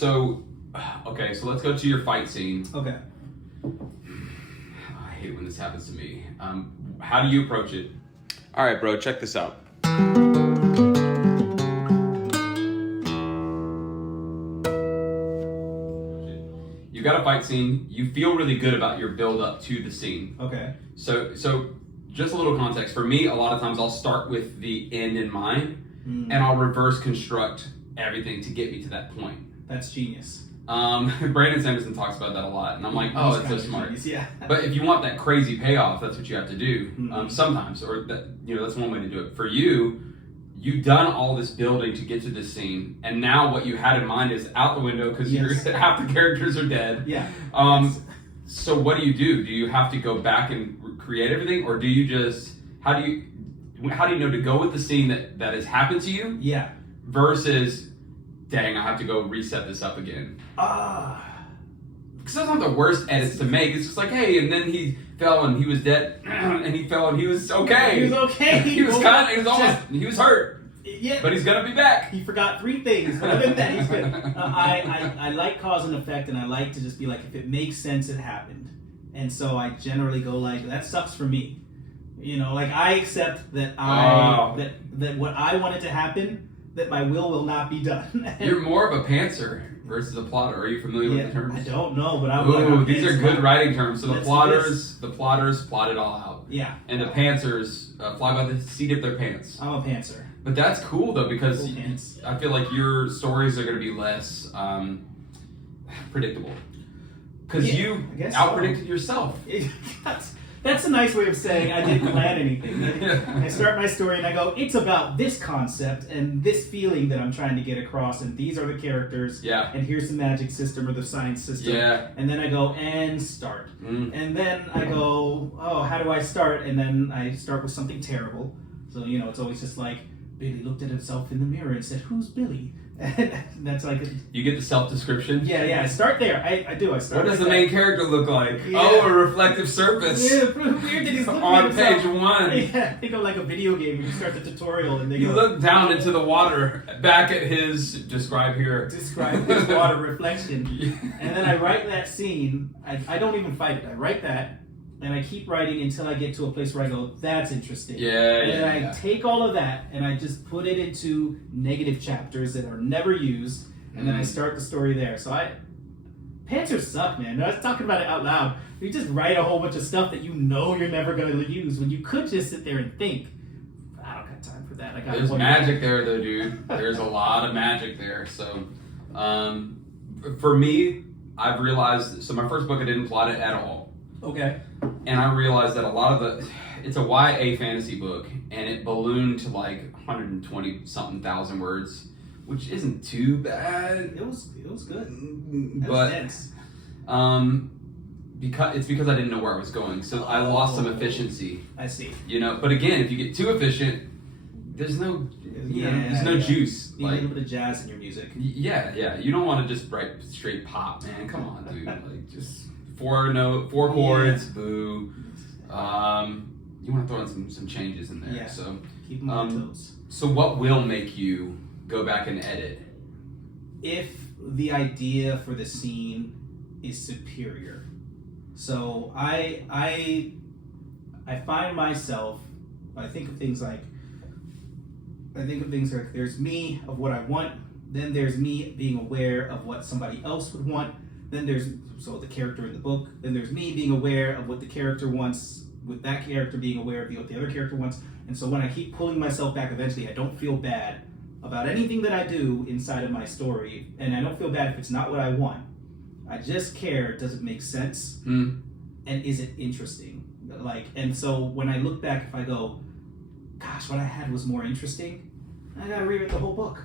So, okay, so let's go to your fight scene. Okay. I hate it when this happens to me. How do you approach it? All right, bro, check this out. You got a fight scene. You feel really good about your build up to the scene. Okay. So just a little context. For me, a lot of times I'll start with the end in mind, and I'll reverse construct everything to get me to that point. That's genius. Brandon Sanderson talks about that a lot, and I'm like, oh, it's so smart. Genius, yeah. But if you want that crazy payoff, that's what you have to do. Sometimes, or that, that's one way to do it. For you, you've done all this building to get to this scene, and now what you had in mind is out the window because half the characters are dead. Yeah. So what do? Do you have to go back and create everything, or do you just how do you know to go with the scene that has happened to you? Yeah. Versus, dang, I have to go reset this up again. Because that's not the worst edits to make. It's just like, hey, and then he fell and he was dead, and he fell and he was okay. He was okay. he was hurt. Yeah. But he's gonna be back. He forgot 3 things, but other than that, he's good. I like cause and effect, and I like to just be like, if it makes sense, it happened. And so I generally go like, that sucks for me. Like I accept that that what I wanted to happen, that my will not be done. You're more of a pantser versus a plotter. Are you familiar with the terms? I don't know, but I would these are good writing terms. So the plotters plot it all out. Yeah. And the pantsers fly by the seat of their pants. I'm a pantser. But that's cool though, because I feel like your stories are going to be less predictable. Because you out-predicted yourself. That's a nice way of saying I didn't plan anything. I start my story and I go, it's about this concept and this feeling that I'm trying to get across, and these are the characters, and here's the magic system or the science system. And then I go, and start. And then I go, oh, how do I start? And then I start with something terrible. So, it's always just like, Billy looked at himself in the mirror and said, who's Billy? And that's like... You get the self-description? Yeah, I start there. I do. I start. What does the main character look like? Yeah. Oh, a reflective surface. Yeah, weird that he's looking on page 1. Yeah, think of like a video game. You start the tutorial and they you look down into the water, back at his... Describe his water reflection. And then I write that scene. I don't even fight it. I write that. And I keep writing until I get to a place where I go, that's interesting. And then I take all of that and I just put it into negative chapters that are never used, and then I start the story there. So pantsers suck, man. I was talking about it out loud. You just write a whole bunch of stuff that you're never going to use when you could just sit there and think. I don't got time for that. There's magic there, though, dude. There's a lot of magic there. So, for me, I've realized. So my first book, I didn't plot it at all. Okay. And I realized that a lot of it's a YA fantasy book, and it ballooned to like 120 something thousand words, which isn't too bad. It was good. But because I didn't know where I was going, so I lost some efficiency. I see. But again, if you get too efficient, there's no juice. You need a little bit of jazz in your music. Yeah. You don't want to just write straight pop, man. Come on, dude. Like just 4 chords, boo. You want to throw in some changes in there. Yeah. So keep them on toes. So what will make you go back and edit? If the idea for the scene is superior. So I find myself, I think of things like there's me of what I want, then there's me being aware of what somebody else would want, then there's the character in the book, then there's me being aware of what the character wants, with that character being aware of what the other character wants. And so when I keep pulling myself back, eventually I don't feel bad about anything that I do inside of my story, and I don't feel bad if it's not what I want. I just care, does it make sense? And is it interesting? And so when I look back, if I go, gosh, what I had was more interesting, I gotta rewrite the whole book.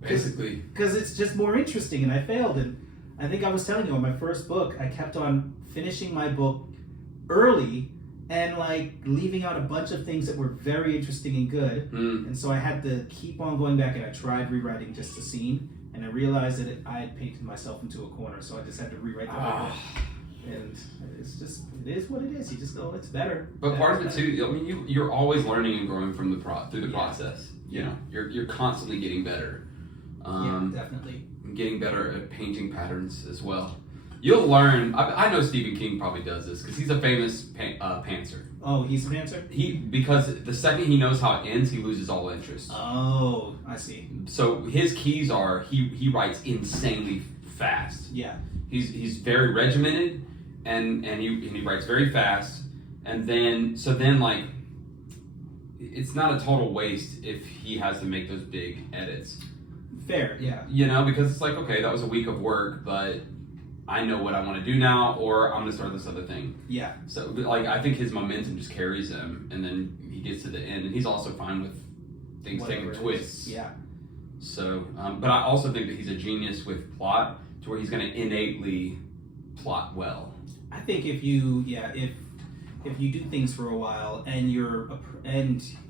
Basically. Because it's just more interesting, and I failed. And I think I was telling you on my first book, I kept on finishing my book early and leaving out a bunch of things that were very interesting and good. And so I had to keep on going back, and I tried rewriting just the scene, and I realized that I had painted myself into a corner, so I just had to rewrite the whole book. And it is what it is. You just go, it's better. But part of it too, I mean, you're always learning and growing from through the process. You're constantly getting better. Yeah, definitely. getting better at painting patterns as well. You'll learn. I know Stephen King probably does this because he's a famous pantser. Oh, he's a pantser? Because the second he knows how it ends, he loses all interest. Oh, I see. So his keys are he writes insanely fast. Yeah. He's very regimented, and he writes very fast, and then like it's not a total waste if he has to make those big edits. Fair, yeah. You know, because it's like, okay, that was a week of work, but I know what I want to do now, or I'm going to start this other thing. Yeah. So, like, I think his momentum just carries him, and then he gets to the end, and he's also fine with things taking twists. Yeah. So, but I also think that he's a genius with plot, to where he's going to innately plot well. I think if you do things for a while and you're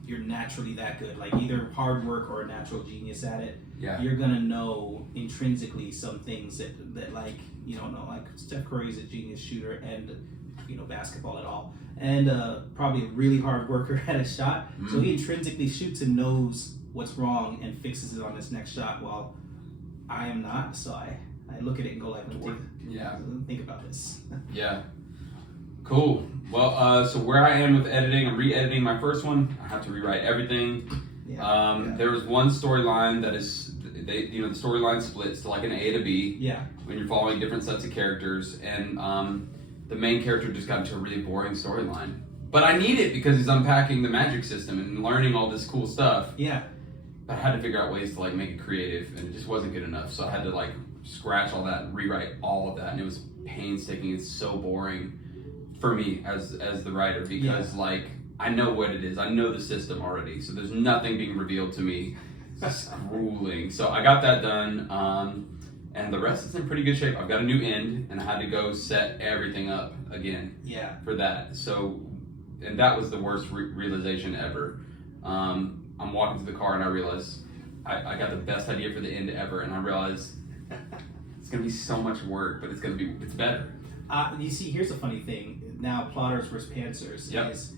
naturally that good, like either hard work or a natural genius at it, you're gonna know intrinsically some things that like you don't know. Like Steph Curry's a genius shooter and basketball at all, and probably a really hard worker at a shot. Mm-hmm. So he intrinsically shoots and knows what's wrong and fixes it on his next shot. While I am not, so I look at it and go like, think about this. Yeah. Cool. Well, so where I am with editing, I'm re-editing my first one. I have to rewrite everything. There was one storyline that is, the storyline splits to like an A to B. Yeah. When you're following different sets of characters, and the main character just got into a really boring storyline. But I need it because he's unpacking the magic system and learning all this cool stuff. Yeah. But I had to figure out ways to like make it creative, and it just wasn't good enough. So I had to like scratch all that and rewrite all of that, and it was painstaking. It's so boring for me as the writer, because like I know what it is, I know the system already, so there's nothing being revealed to me. It's grueling. So I got that done, and the rest is in pretty good shape. I've got a new end, and I had to go set everything up again. Yeah. For that. So, and that was the worst realization ever. I'm walking to the car and I realize I got the best idea for the end ever, and I realize it's gonna be so much work, but it's better. You see, here's a funny thing. Now, plotters versus pantsers is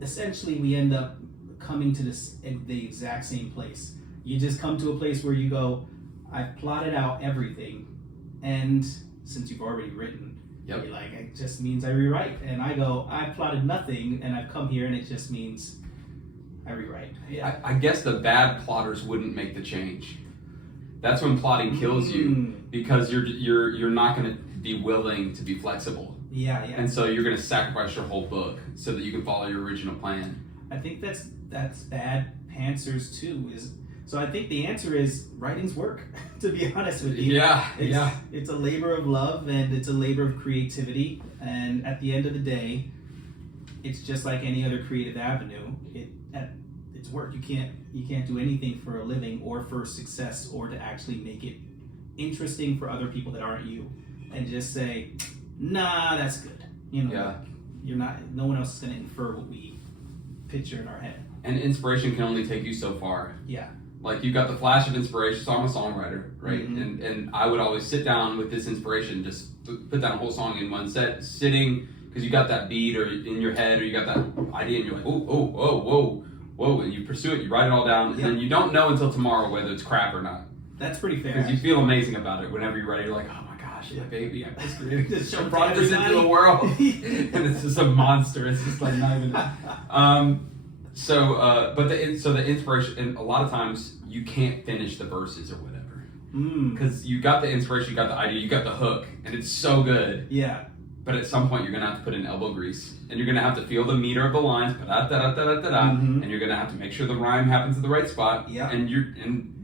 essentially we end up coming to the exact same place. You just come to a place where you go, I've plotted out everything, and since you've already written, you're like, it just means I rewrite. And I go, I've plotted nothing, and I've come here, and it just means I rewrite. Yeah. I guess the bad plotters wouldn't make the change. That's when plotting kills you, because you're not going to be willing to be flexible. Yeah. And so you're going to sacrifice your whole book so that you can follow your original plan. I think that's bad pantsers too. So I think the answer is writing's work, to be honest with you. It's a labor of love, and it's a labor of creativity, and at the end of the day, it's just like any other creative avenue. It's work. You can't do anything for a living or for success or to actually make it interesting for other people that aren't you, and just say, nah, that's good. You're not. No one else is going to infer what we picture in our head. And inspiration can only take you so far. Yeah. Like you got the flash of inspiration. So I'm a songwriter, right? Mm-hmm. And I would always sit down with this inspiration, just put down a whole song in one set, sitting, because you got that beat or in your head, or you got that idea, and you're like, whoa, and you pursue it, you write it all down, and then you don't know until tomorrow whether it's crap or not. That's pretty fair. Because you feel amazing about it whenever you're ready. You're like, oh my gosh, my baby, I'm just creating this show, brought this into the world, and it's just a monster. It's just like not even. But the inspiration, and a lot of times you can't finish the verses or whatever, because you got the inspiration, you got the idea, you got the hook, and it's so good. Yeah. But at some point, you're gonna have to put in elbow grease, and you're gonna have to feel the meter of the lines, and you're gonna have to make sure the rhyme happens at the right spot. Yeah. And you're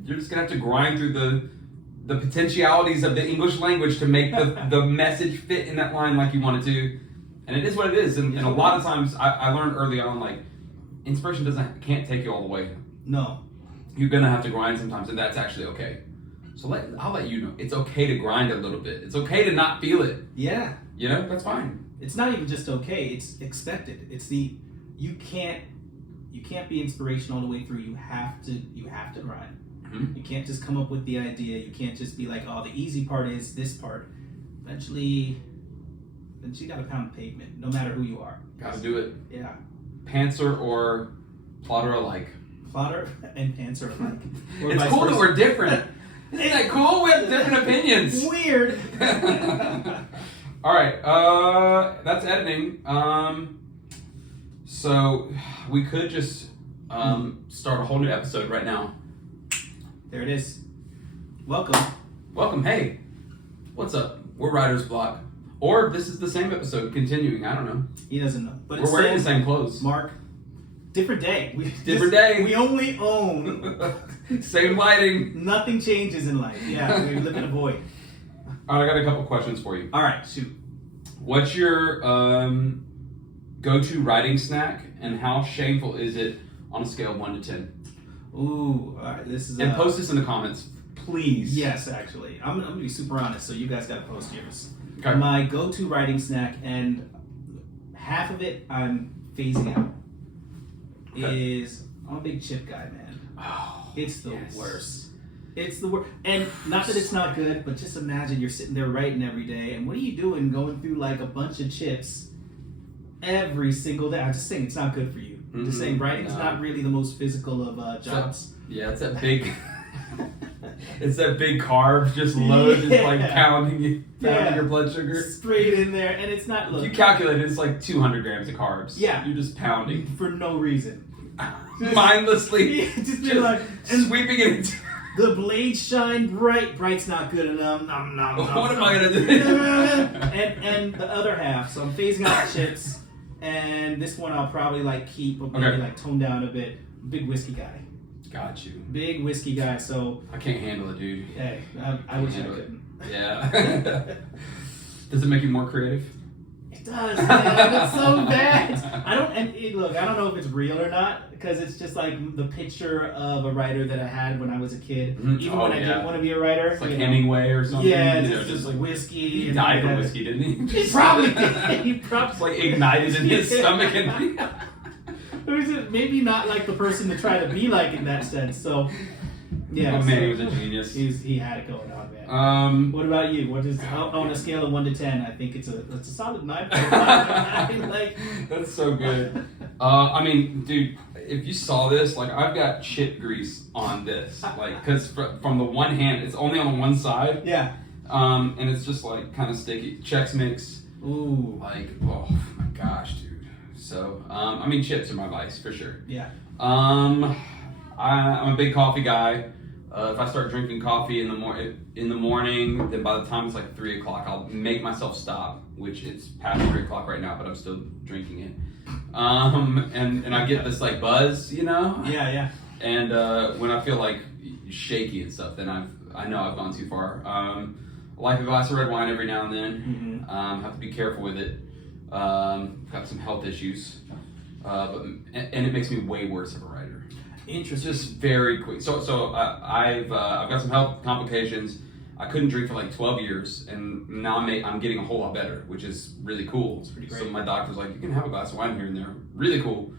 just gonna have to grind through the potentialities of the English language to make the message fit in that line like you want it to. And it is what it is. And a lot of times, I learned early on, like, inspiration can't take you all the way. No. You're gonna have to grind sometimes, and that's actually okay. So I'll let you know. It's okay to grind a little bit. It's okay to not feel it. Yeah. That's fine. It's not even just okay, it's expected. You can't be inspirational all the way through. You have to grind. Mm-hmm. You can't just come up with the idea. You can't just be like, oh, the easy part is this part. Eventually you gotta pound the pavement, no matter who you are. Gotta do it. Yeah. Pantser or plotter alike. Plotter and pantser alike. It's cool that we're different. Isn't that cool? We have different opinions. Weird. All right, that's editing. So we could just start a whole new episode right now. There it is. Welcome. Welcome. Hey, what's up? We're Writers Bloc. Or this is the same episode continuing. I don't know. He doesn't know. But we're wearing the same clothes. Marc, different day. Different day. We only own. Same lighting. Nothing changes in life. Yeah, we live in a void. All right, I got a couple questions for you. All right, shoot. What's your go-to writing snack, and how shameful is it on a scale of 1 to 10? Ooh, all right. This is. And post this in the comments, please. Yes, actually, I'm gonna be super honest. So you guys gotta post yours. Okay. My go-to writing snack, and half of it I'm phasing out, is I'm a big chip guy, man. Oh, it's the worst. It's the worst. And not that it's not good, but just imagine you're sitting there writing every day, and what are you doing going through like a bunch of chips every single day? I'm just saying it's not good for you. I'm just saying writing's not really the most physical of jobs. Yeah, it's that big. It's that big carb just loaded, just like pounding your blood sugar straight in there, and it's not. Look, you calculate it's like 200 grams of carbs. Yeah, you're just pounding for no reason, mindlessly, just like sweeping it into. The blades shine bright. Bright's not good enough. Nom, nom, nom, what am I gonna do? and the other half. So I'm phasing out the chips, and this one I'll probably like keep, or maybe like tone down a bit. Big whiskey guy. Got you. Big whiskey guy. So I can't handle it, dude. Hey, I wish I couldn't. Yeah. Does it make you more creative? It does, man. It's so bad. Look, I don't know if it's real or not, because it's just like the picture of a writer that I had when I was a kid. Even when I didn't want to be a writer. It's like Hemingway or something. Yeah, it's just like whiskey. He died from whiskey, didn't he? He probably did. He probably like ignited in his stomach and. Maybe not like the person to try to be like in that sense. So, yeah. Oh man, he was a genius. He had it going on, man. What about you? What is on a scale of 1 to 10? I think it's a solid 9.5. Like, that's so good. I mean, dude, if you saw this, like I've got chip grease on this, like because from the one hand, it's only on the one side. Yeah. And it's just like kind of sticky. Chex Mix. Ooh. Like, oh my gosh, dude. So, I mean, chips are my vice for sure. Yeah. I'm a big coffee guy. If I start drinking coffee in the morning, then by the time it's like 3 o'clock, I'll make myself stop. Which it's past 3 o'clock right now, but I'm still drinking it. And I get this like buzz, you know. Yeah, yeah. And when I feel like shaky and stuff, then I know I've gone too far. I like a glass of red wine every now and then. Mm-hmm. Have to be careful with it. Got some health issues, and it makes me way worse of a writer. Interesting. Just very quick. So I've got some health complications. I couldn't drink for like 12 years, and now I'm getting a whole lot better, which is really cool. It's pretty great. So my doctor's like, you can have a glass of wine here and there. Really cool.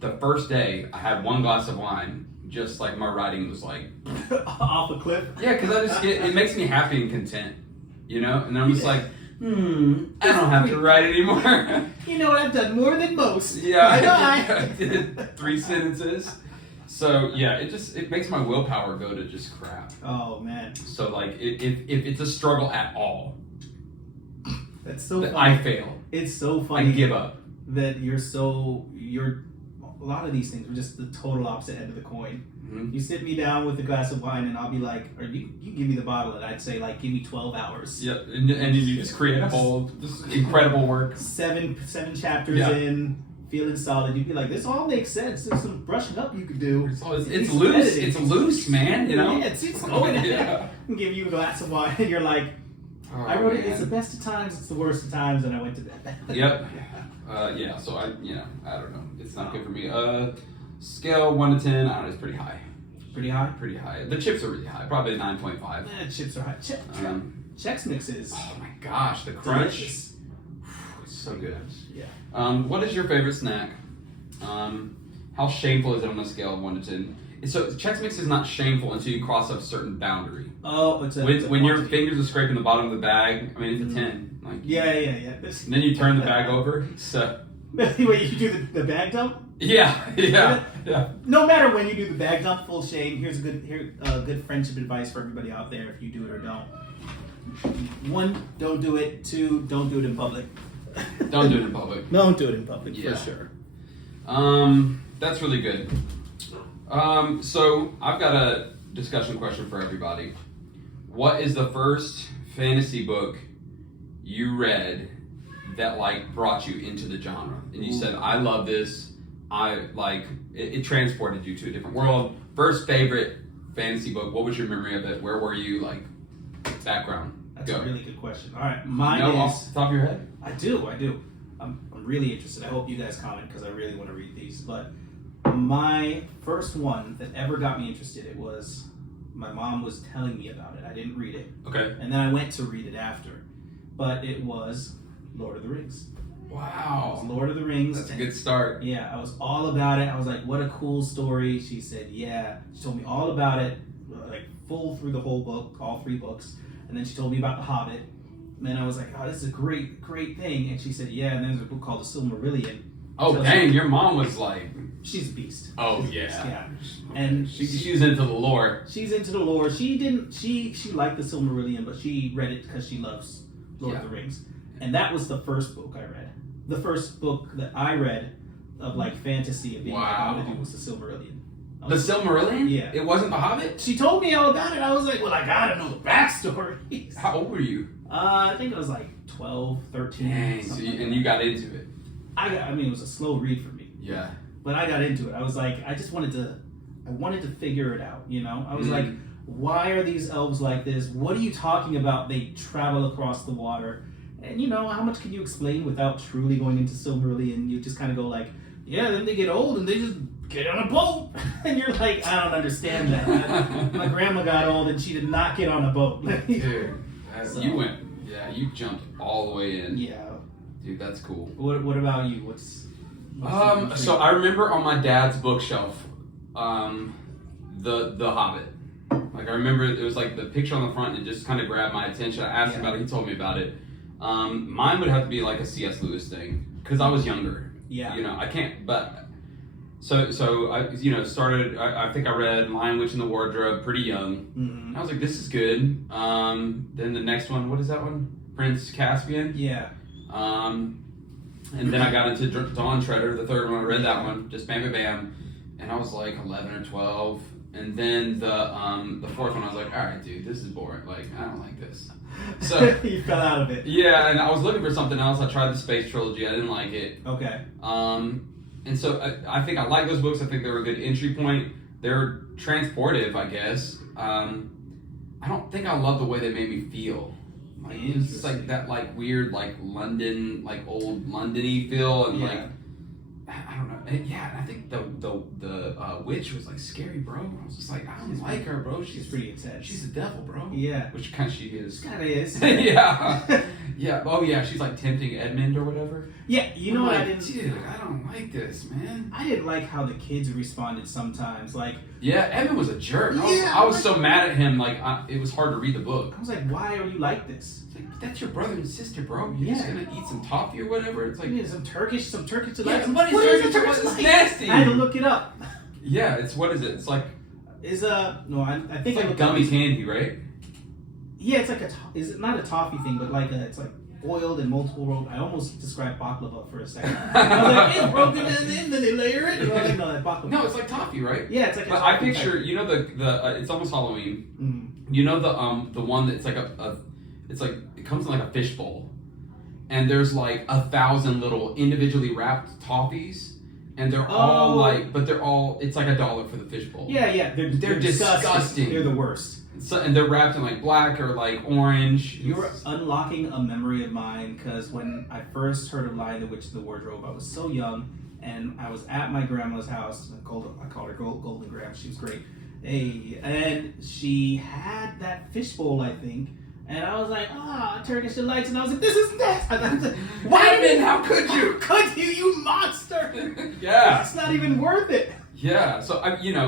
The first day I had one glass of wine, just like my writing was like off a cliff. Yeah, because it makes me happy and content, you know. And I'm just like. I don't have to write anymore. You know what? I've done more than most. Yeah, I did 3 sentences. So yeah, it makes my willpower go to just crap. Oh man. So like, if it's a struggle at all, that's so funny. I fail. It's so funny. I give up. That you're a lot of these things are just the total opposite end of the coin. Mm-hmm. You sit me down with a glass of wine and I'll be like, or you give me the bottle and I'd say like, give me 12 hours. Yep, and you just create a whole this incredible work. Seven chapters in, feeling solid. You'd be like, this all makes sense. There's some brushing up you could do. It's loose. It's loose, man. You know. Yeah, it's going in there. And give you a glass of wine and you're like, I wrote it. It's the best of times. It's the worst of times, and I went to bed. Yep. Yeah. So I don't know. It's not good for me. Scale 1 to 10. I don't know. It's pretty high. Pretty high. Pretty high. The chips are really high. Probably 9.5. Chips are high. Chex Mixes. Oh my gosh, the crunch. Delicious. It's so good. Yeah. What is your favorite snack? How shameful is it on a scale of 1 to 10? So Chex Mix is not shameful until you cross a certain boundary. Oh, when your fingers are scraping the bottom of the bag. I mean, it's a 10. Like yeah. And then you turn the bag over. So wait, you do the bag dump? Yeah. No matter when you do the bag dump, full shame. Here's good friendship advice for everybody out there if you do it or don't. 1, don't do it. 2, don't do it in public. Don't do it in public. Don't do it in public, Yeah. for sure. That's really good. So I've got a discussion question for everybody. What is the first fantasy book you read that like brought you into the genre? And you said, I love this. I like it transported you to a different world. First favorite fantasy book, what was your memory of it? Where were you, like, background? That's Go. a really good question. All right, mine is... Off the top of your head? I do. I'm really interested. I hope you guys comment because I really want to read these. But my first one that ever got me interested, it was... My mom was telling me about it. I didn't read it. Okay. And then I went to read it after. But it was Lord of the Rings. Wow. It was Lord of the Rings. That's a good start. Yeah, I was all about it. I was like, what a cool story. She said, yeah. She told me all about it, like full through the whole book, all 3 books. And then she told me about The Hobbit. And then I was like, oh, this is a great thing. And she said, yeah, and then there's a book called The Silmarillion. Oh, dang, your mom was like... She's a beast. Oh, She's yeah. Yeah. And she's into the lore. She's into the lore. She liked The Silmarillion, but she read it because she loves Lord of the Rings. And that was the first book I read. The first book that I read of like fantasy and being like, I want to do was The Silmarillion. The Silmarillion? Yeah. It wasn't The Hobbit? She told me all about it. I was like, well, I gotta know the backstory. How old were you? I think it was like 12, 13. Dang, so you got into it. I mean, it was a slow read for me. Yeah. But I got into it. I was like, I wanted to figure it out, you know? I was like, why are these elves like this? What are you talking about? They travel across the water. And you know, how much can you explain without truly going into Silmarillion? You just kind of go like, yeah, then they get old and they just get on a boat. And you're like, I don't understand that. My grandma got old and she did not get on a boat. Dude, you jumped all the way in. Yeah. Dude, that's cool. What about you? What's so I remember on my dad's bookshelf, the Hobbit. Like I remember it was like the picture on the front and it just kind of grabbed my attention. I asked him about it, he told me about it. Mine would have to be like a C.S. Lewis thing because I was younger. Yeah. You know, I can't. But so I started. I think I read Lion, Witch, and the Wardrobe pretty young. Mm-hmm. I was like, this is good. Then the next one, what is that one? Prince Caspian. Yeah. And then I got into Dawn Treader, the third one. I read that one, just bam, bam, bam, and I was like 11 or 12. And then the fourth one, I was like, all right, dude, this is boring. Like, I don't like this. So you fell out of it. Yeah, and I was looking for something else. I tried the Space Trilogy. I didn't like it. Okay. And so I think I like those books. I think they were a good entry point. They're transportive, I guess. I don't think I love the way they made me feel. Like, it's like that, like weird, like London, like old London-y feel, and like I don't know. And yeah, I think the witch was like scary, bro. I was just like, I don't like her, bro. She's pretty intense. She's the devil, bro. Yeah. Which kind of she is. She kind of is. Yeah. Yeah. Oh yeah. She's like tempting Edmond or whatever. Yeah. You know what I didn't. Dude, I don't like this, man. I didn't like how the kids responded sometimes. Like. Yeah, Edmond was a jerk. Yeah, I was so mad at him. Like it was hard to read the book. I was like, why are you like this? It's like, but that's your brother and sister, bro. You're just gonna eat some toffee or whatever. It's like some Turkish delight. Yeah, what is Turkish? It's nasty. I had to look it up. Yeah, what is it? It's like I think it's like gummy candy, right? Yeah, it's like is it not a toffee thing, but like it's like oiled and multiple rolled. I almost described baklava for a second. I was like, it's broken and then they layer it. And I'm like, no, that's baklava. No, it's like toffee, right? Yeah, it's like. But I picture, you know, the it's almost Halloween. Mm-hmm. You know the one that's like it's like it comes in like a fishbowl, and there's like 1,000 little individually wrapped toffees. And they're all like, but they're all, it's like $1 for the fishbowl. Yeah, they're disgusting. They're the worst. So, and they're wrapped in like black or like orange. You're unlocking a memory of mine because when I first heard of Lion, the Witch, and the Wardrobe, I was so young and I was at my grandma's house. I called her Golden Graham. She was great. Hey, and she had that fishbowl, I think. And I was like, Turkish delights, and I was like, this is nasty. Vitamin, how could you? How could you monster? Yeah. It's not even worth it. Yeah, so,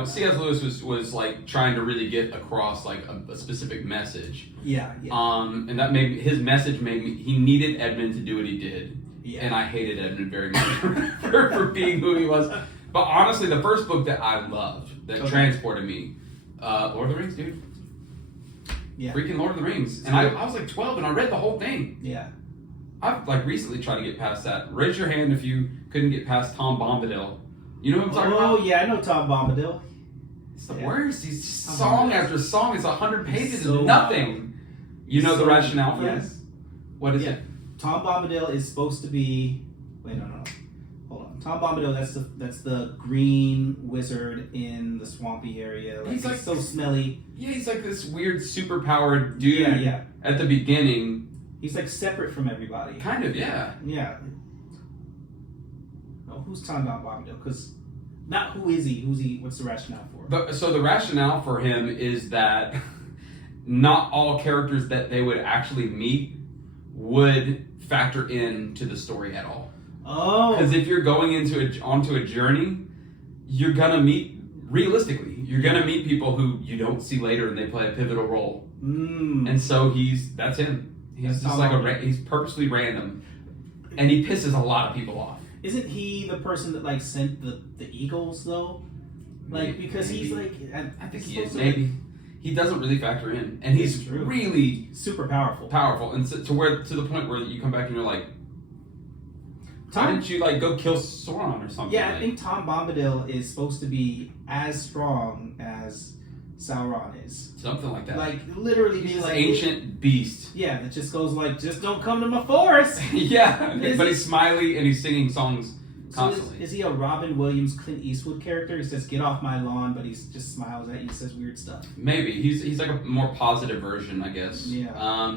C.S. Lewis was like trying to really get across like a specific message. Yeah. And that his message made me, he needed Edmund to do what he did. Yeah. and I hated Edmond very much for being who he was. But honestly, the first book that I loved, that transported me, Lord of the Rings, dude. Yeah. Freaking Lord of the Rings. And I was like 12 and I read the whole thing. Yeah. I've like recently tried to get past that. Raise your hand if you couldn't get past Tom Bombadil. You know what I'm talking about? Oh, yeah, I know Tom Bombadil. It's the worst. He's song after song. It's 100 pages so of nothing. You know the rationale for yes. this? What is it? Tom Bombadil is supposed to be. Wait, no. Hold on. Tom Bombadil, that's the green wizard in the swampy area. Like, he's like so smelly. Yeah, he's like this weird superpowered dude Yeah. at the beginning. He's like separate from everybody. Kind of, yeah. Yeah. Oh, who's Tom Bombadil? Because not who is he? Who's he? What's the rationale for? But so the rationale for him is that not all characters that they would actually meet would factor into the story at all. Oh. Because if you're going onto a journey, you're gonna meet you're gonna meet people who you don't see later, and they play a pivotal role. And so that's him. He's just like he's purposely random, and he pisses a lot of people off. Isn't he the person that like sent the eagles though? Like because maybe. he's like I think he is. Maybe he doesn't really factor in, and he's really super powerful. And so, to the point where you come back and you're like, why didn't you like go kill Sauron or something? Yeah, I think Tom Bombadil is supposed to be as strong as Sauron is. Something like that. Like literally he's be this like ancient beast. Yeah, that just goes like, just don't come to my forest. Yeah, but he's smiley and he's singing songs constantly. So is he a Robin Williams, Clint Eastwood character? He says, "Get off my lawn," but he just smiles at you and says weird stuff. Maybe he's like a more positive version, I guess. Yeah.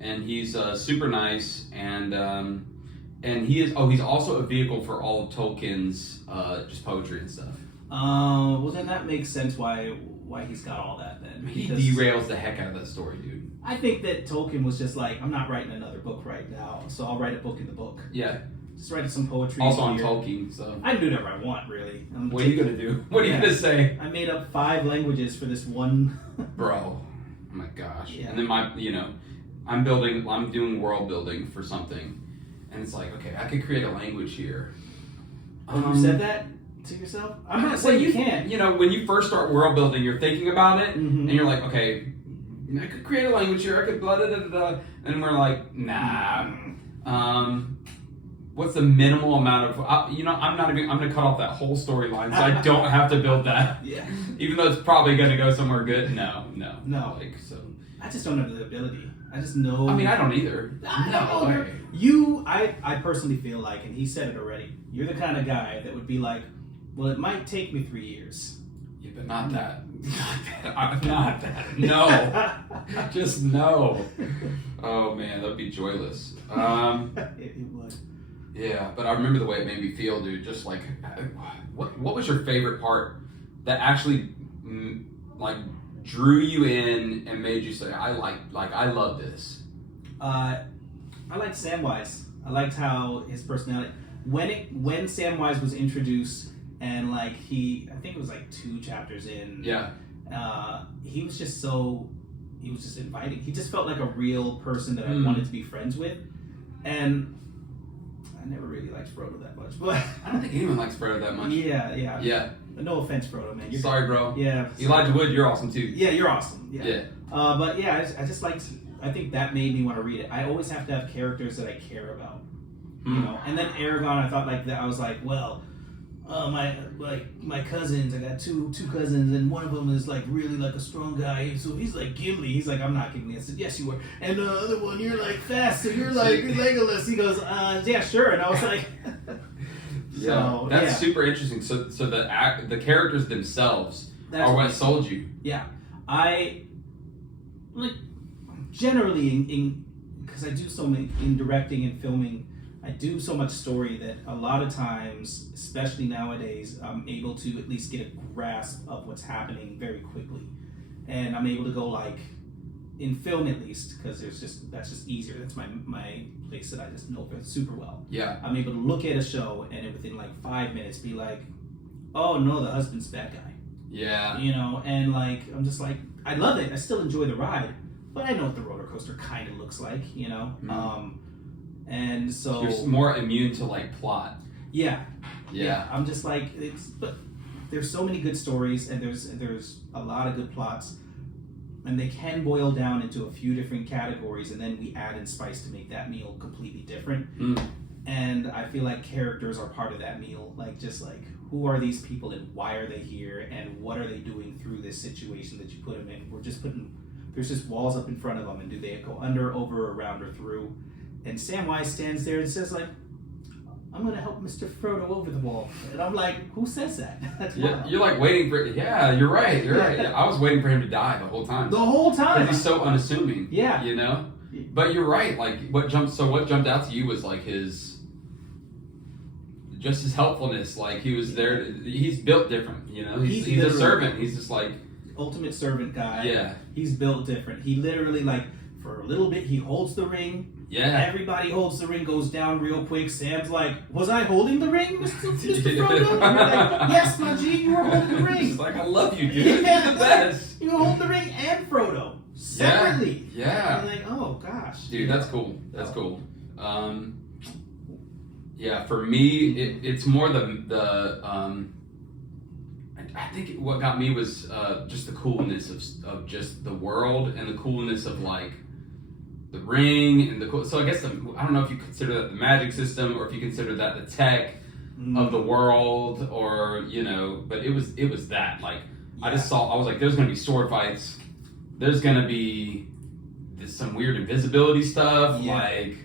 And he's super nice, and he is. Oh, he's also a vehicle for all of Tolkien's just poetry and stuff. Well then that makes sense why he's got all that then. He derails the heck out of that story, dude. I think that Tolkien was just like, I'm not writing another book right now, so I'll write a book in the book. Yeah. Just writing some poetry. Also on Tolkien, so. I can do whatever I want, really. What are you going to do? What are you going to say? I made up 5 languages for this one. Bro. Oh my gosh. Yeah. And then I'm doing world building for something. And it's like, okay, I could create a language here. You said that to yourself? I'm not saying you can't. You know, when you first start world building, you're thinking about it, and you're like, okay, I could create a language here. I could blah blah blah blah. And we're like, nah. What's the minimal amount of? I'm gonna cut off that whole storyline, so I don't have to build that. Yeah. Even though it's probably gonna go somewhere good. No. Like so. I just don't have the ability. I just know. I mean, I don't either. No way. I personally feel like, and he said it already, you're the kind of guy that would be like, well, it might take me 3 years. Yeah, but not that. Not that. No. Just no. Oh man, that'd be joyless. It would. Yeah, but I remember the way it made me feel, dude. Just like, what was your favorite part that actually like drew you in and made you say, I love this? I liked Samwise. I liked how his personality. When Samwise was introduced, and like I think it was like 2 chapters in. Yeah. He was just inviting. He just felt like a real person that I wanted to be friends with, and I never really liked Frodo that much. But I don't think anyone likes Frodo that much. Yeah. No offense, Frodo, man. Sorry, bro. Yeah. Elijah Wood, you're awesome too. Yeah, you're awesome. Yeah. But yeah, I just liked. I think that made me want to read it. I always have to have characters that I care about, you know. And then Aragorn, I thought like that. I was like, well, my cousins. I got two cousins, and one of them is like really like a strong guy. So he's like Gimli. He's like, I'm not Gimli. I said, yes, you were. And the other one, you're like fast. So you're like Legolas. He goes, yeah, sure. And I was like. So, that's super interesting. So the characters themselves are what sold you. Yeah, I like generally because I do so many in directing and filming. I do so much story that a lot of times, especially nowadays, I'm able to at least get a grasp of what's happening very quickly, and I'm able to go like in film at least because that's just easier. That's my place that I just know super well. Yeah, I'm able to look at a show and within like 5 minutes be like, oh no, the husband's bad guy. Yeah, you know, and like I'm just like I love it. I still enjoy the ride, but I know what the roller coaster kind of looks like. You know, And so you're more immune to like plot. Yeah. Yeah. I'm just like, but there's so many good stories, and there's a lot of good plots, and they can boil down into a few different categories, and then we add in spice to make that meal completely different. And I feel like characters are part of that meal. Like, just like, who are these people and why are they here, and what are they doing through this situation that you put them in? There's just walls up in front of them, and do they go under, over, around, or through? And Samwise stands there and says like, I'm going to help Mr. Frodo over the wall. And I'm like, who says that? That's wild. You're like waiting for it. Yeah, you're right. You're right. I was waiting for him to die the whole time. The whole time. Because he's so unassuming. Yeah. You know? But you're right. Like, what jumped out to you was like his helpfulness. Like, he was there. He's built different, you know? He's a servant. He's just like... ultimate servant guy. Yeah. He's built different. He literally, like, for a little bit, he holds the ring. Yeah. Everybody holds the ring, goes down real quick. Sam's like, was I holding the ring, Mr. Frodo? And we're like, yes, my G, you were holding the ring. He's like, I love you, dude. Yeah, You're the best. You were holding the ring and Frodo. Separately. Yeah. And I'm like, oh, gosh. Dude, that's cool. That's cool. Yeah, for me, it's more I think what got me was just the coolness of just the world, and the coolness of like the ring, and so I guess I don't know if you consider that the magic system, or if you consider that the tech of the world, or you know, but it was that like I was like, there's gonna be sword fights, there's gonna be some weird invisibility stuff, like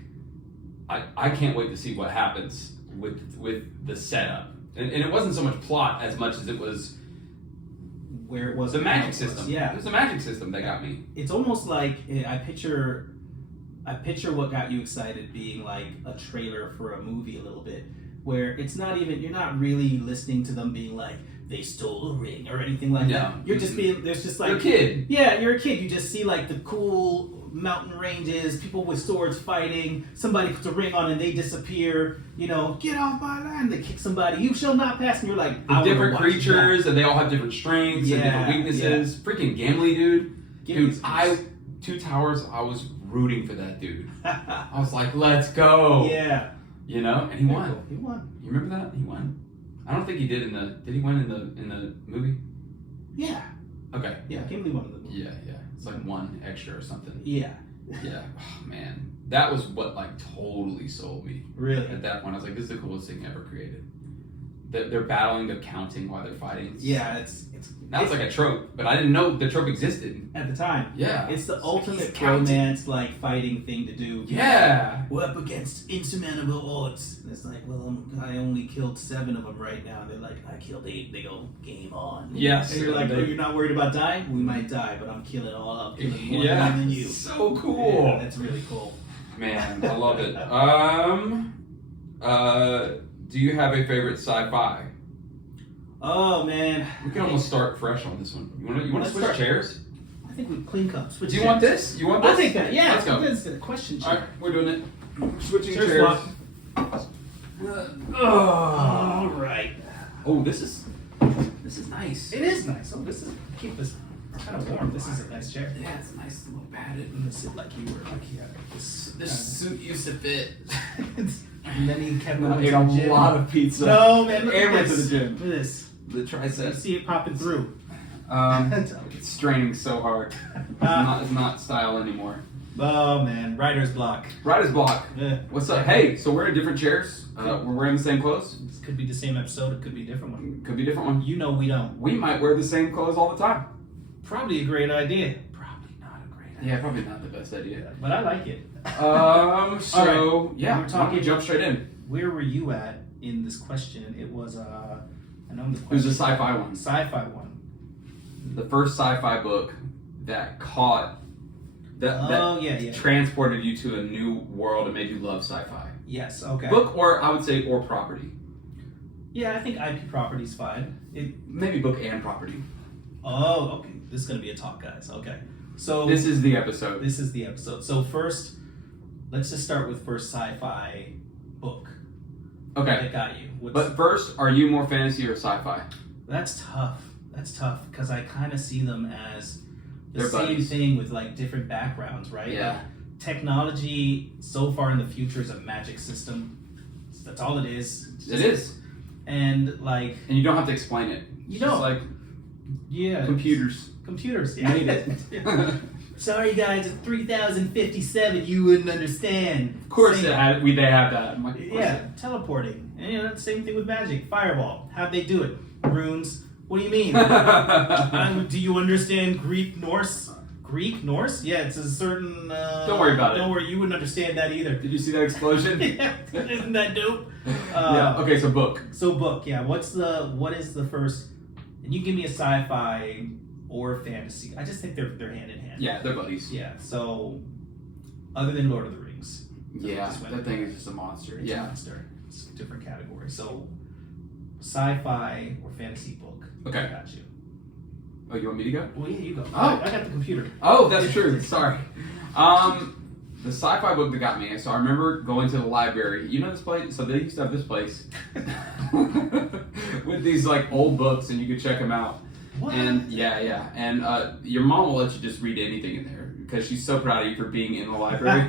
I can't wait to see what happens with the setup, and it wasn't so much plot as much as it was where it was the magic system. Yeah, it was the magic system that got me. It's almost like I picture what got you excited being like a trailer for a movie a little bit, where it's not even, you're not really listening to them being like, they stole a ring or anything like that. You're just being, there's just like... You're a kid. Yeah, you're a kid. You just see like the cool mountain ranges, people with swords fighting, somebody puts a ring on and they disappear, you know, get off my land, they kick somebody, you shall not pass, and you're like, different creatures, and they all have different strengths and different weaknesses. Freaking Gimli, dude. Dude, Two Towers, I was rooting for that dude. I was like, let's go. Yeah. You know, and he won. Cool. He won. You remember that? He won. I don't think he did did he win in the movie? Yeah. Okay. Yeah, Gimli won in the movie. Yeah. It's like one extra or something. Yeah. Yeah. Oh, man. That was what like totally sold me. Really? At that point, I was like, this is the coolest thing ever created. They're battling, they're counting while they're fighting. Now it's like a trope, but I didn't know the trope existed at the time. Yeah, it's the ultimate romance like fighting thing to do. Yeah, we're up against insurmountable odds. And it's like, well, I only killed 7 of them right now. They're like, I killed 8. They go, game on. Yes, and you're like, oh, you're not worried about dying? We might die, but I'm killing all up, killing more than you. So cool. Yeah, that's really cool. Man, I love it. Do you have a favorite sci-fi? Oh man, we can almost start fresh on this one. You want to switch chairs? I think we clean cup. Do you want this? You want this? I think that. Yeah, let's go. This is a question. All right, we're doing it. Switching Cheers. chairs. All right. Oh, this is nice. It is nice. Oh, keep this kind of warm. This is a nice chair. Yeah, it's nice, a little padded. I'm gonna sit like you were. Like this suit used to fit. And then he kept I ate a lot of pizza. No, man, look and at went this. to the gym. Look at this. The tricep. You see it popping through. It's straining so hard. It's not style anymore. Oh man, Writers Bloc. Writers Bloc. Yeah. What's up? Hey, so we're in different chairs. We're wearing the same clothes. This could be the same episode. It could be a different one. Could be a different one. You know we don't. We might wear the same clothes all the time. Probably a great idea. Probably not a great idea. Yeah, probably not the best idea. But I like it. So right. yeah, we're talking. Jump straight in. Where were you at in this question? It was I know the question. It was a sci-fi one. Sci-fi one. The first sci-fi book that caught that transported you to a new world and made you love sci-fi. Yes. Okay. Book, or I would say, or property. Yeah, I think IP property's fine. Maybe book and property. Oh, okay. This is gonna be a talk, guys. Okay. So this is the episode. This is the episode. So first, let's just start with first sci-fi book. Okay. That got you. But first, are you more fantasy or sci-fi? That's tough. That's tough because I kind of see them as the They're same buddies. thing with like different backgrounds, right? Yeah. Like, technology so far in the future is a magic system. That's all it is. It is. And like, and you don't have to explain it. You It's just don't. like computers. Yeah. Made it. Sorry guys, at 3057 you wouldn't understand. Of course, Same. they have that. I'm like, of course Yeah, teleporting. And you know, the same thing with magic. Fireball. How'd they do it? Runes. What do you mean? Do you understand Greek Norse? Greek Norse? Yeah, it's a certain. Don't worry about it. Don't worry, you wouldn't understand that either. Did you see that explosion? Yeah, isn't that dope? Yeah. Okay, so book. So book, yeah. What is the first? And you give me a sci-fi or fantasy. I just think they're hand in hand. Yeah, they're buddies. Yeah. So, other than Lord of the Rings. Yeah, Just went that thing is just a monster. It's a monster. It's a different category. So, sci-fi or fantasy book. Okay. I got you. Oh, you want me to go? Well, yeah, you go. Oh. I got the computer. Oh, that's true. Sorry. The sci-fi book that got me. So I remember going to the library. You know this place? So they used to have this place with these like old books, and you could check them out. What? And yeah. And your mom will let you just read anything in there because she's so proud of you for being in the library.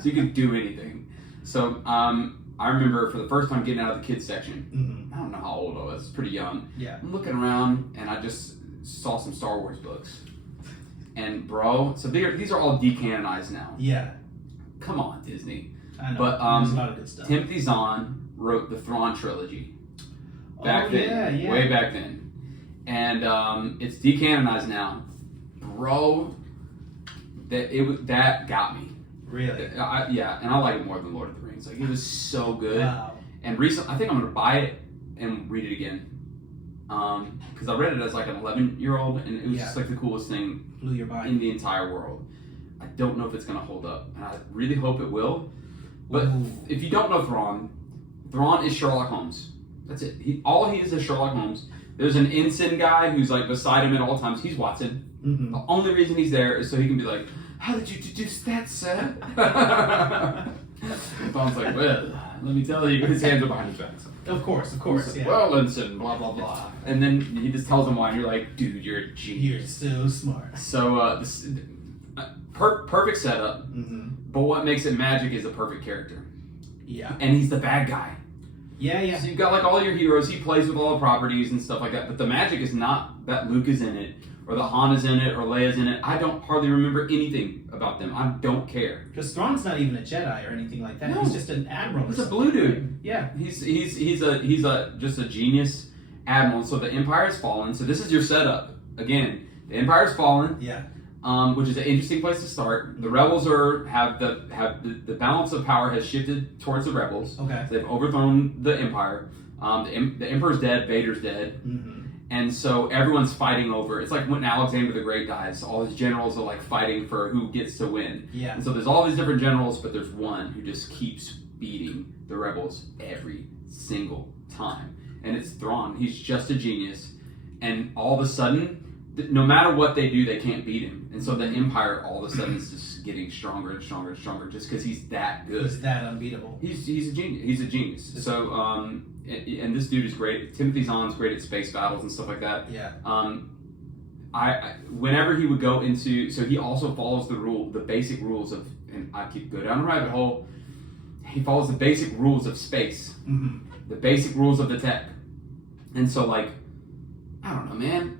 So you can do anything. So I remember for the first time getting out of the kids section. Mm-hmm. I don't know how old I was. Pretty young. Yeah. I'm looking around, and I just saw some Star Wars books. And bro, so these are all decanonized now. Yeah. Come on, Disney. I know. But There's a lot of good stuff. Timothy Zahn wrote the Thrawn Trilogy back then, yeah. way back then, and it's decanonized now, bro. That got me. Really? Yeah, and I like it more than Lord of the Rings. Like it was so good. Wow. And recently, I think I'm gonna buy it and read it again. Because I read it as like an 11-year-old, and it was just like the coolest thing Blew your mind. in the entire world. I don't know if it's gonna hold up, and I really hope it will. But if you don't know Thrawn is Sherlock Holmes. That's it. All he is Sherlock Holmes. There's an ensign guy who's like beside him at all times. He's Watson. Mm-hmm. The only reason he's there is so he can be like, "How did you deduce that, sir?" Thrawn's like, "Well, let me tell you." His hands are behind his back. So. Of course. Like, Yeah. well, ensign, blah blah blah, and then he just tells him why, and you're like, "Dude, you're a genius." You're so smart. So this perfect setup. Mm-hmm. But what makes it magic is a perfect character. Yeah. And he's the bad guy. Yeah. So you've got like all your heroes, he plays with all the properties and stuff like that, but the magic is not that Luke is in it, or that Han is in it, or Leia's in it. I don't hardly remember anything about them. I don't care. Because Thrawn's not even a Jedi or anything like that. No. He's just an admiral. He's a blue dude. Yeah. He's just a genius admiral. So the Empire's fallen. So this is your setup. Again, the Empire's fallen. Yeah. Which is an interesting place to start. The rebels have the balance of power has shifted towards the rebels. Okay. So they've overthrown the Empire. The Emperor's dead. Vader's dead. Mm-hmm. And so everyone's fighting over. It's like when Alexander the Great dies. All his generals are like fighting for who gets to win. Yeah. And so there's all these different generals, but there's one who just keeps beating the rebels every single time. And it's Thrawn. He's just a genius. And all of a sudden, no matter what they do, they can't beat him. And so the Empire all of a sudden is just getting stronger and stronger and stronger just because he's that good. He's that unbeatable. He's a genius. He's a genius. So, and this dude is great. Timothy Zahn's great at space battles and stuff like that. Yeah. I whenever he would go into, so he also follows the basic rules of, and I keep going down the rabbit hole. He follows the basic rules of space, Mm-hmm. the basic rules of the tech, and so like, I don't know, man.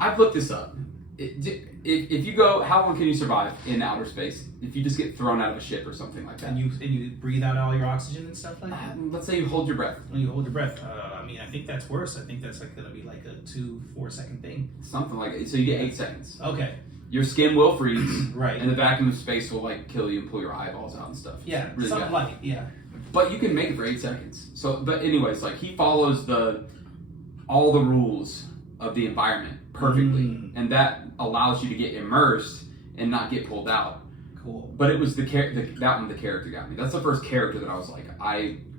I've looked this up. If you go, how long can you survive in outer space if you just get thrown out of a ship or something like that? And you breathe out all your oxygen and stuff like that. Let's say you hold your breath. When you hold your breath, I mean, I think that's worse. I think that's like gonna be like a 2-4 second thing. Something like it. So you get 8 seconds. Okay. Your skin will freeze, Right. and the vacuum of space will like kill you and pull your eyeballs out and stuff. Yeah. Really Something bad. like it. Yeah. But you can make it for 8 seconds. So, but anyways, like he follows all the rules of the environment perfectly, and that allows you to get immersed and not get pulled out. Cool. But it was the character got me. That's the first character that I was like,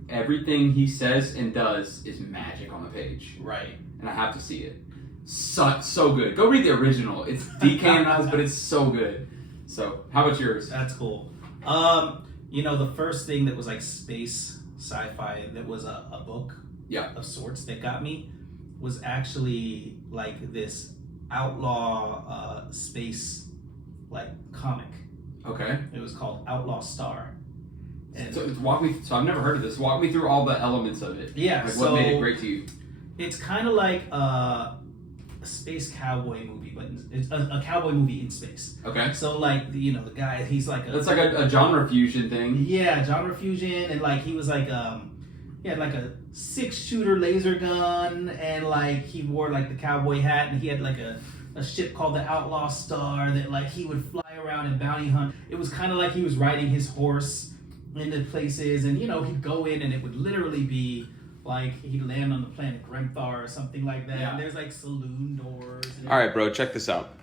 everything he says and does is magic on the page, Right. and I have to see it. So good. Go read the original. It's decanonized, but it's so good. So, how about yours? That's cool. The first thing that was like space sci-fi that was a book of sorts that got me was actually like this outlaw space like comic. Okay. It was called Outlaw Star. And So walk me. So I've never heard of this. Walk me through all the elements of it. Yeah. Like So what made it great to you? it's kind of like a space cowboy movie, but it's a cowboy movie in space. Okay. So like the guy, he's like It's like a genre fusion thing. Yeah, genre fusion, and like he was like he had like a 6-shooter laser gun, and like he wore like the cowboy hat, and he had like a ship called the Outlaw Star that like he would fly around and bounty hunt. It was kind of like he was riding his horse into places, and he'd go in, and it would literally be like he'd land on the planet Grimthar or something like that. Yeah. And there's like saloon doors. All right, bro, check this out.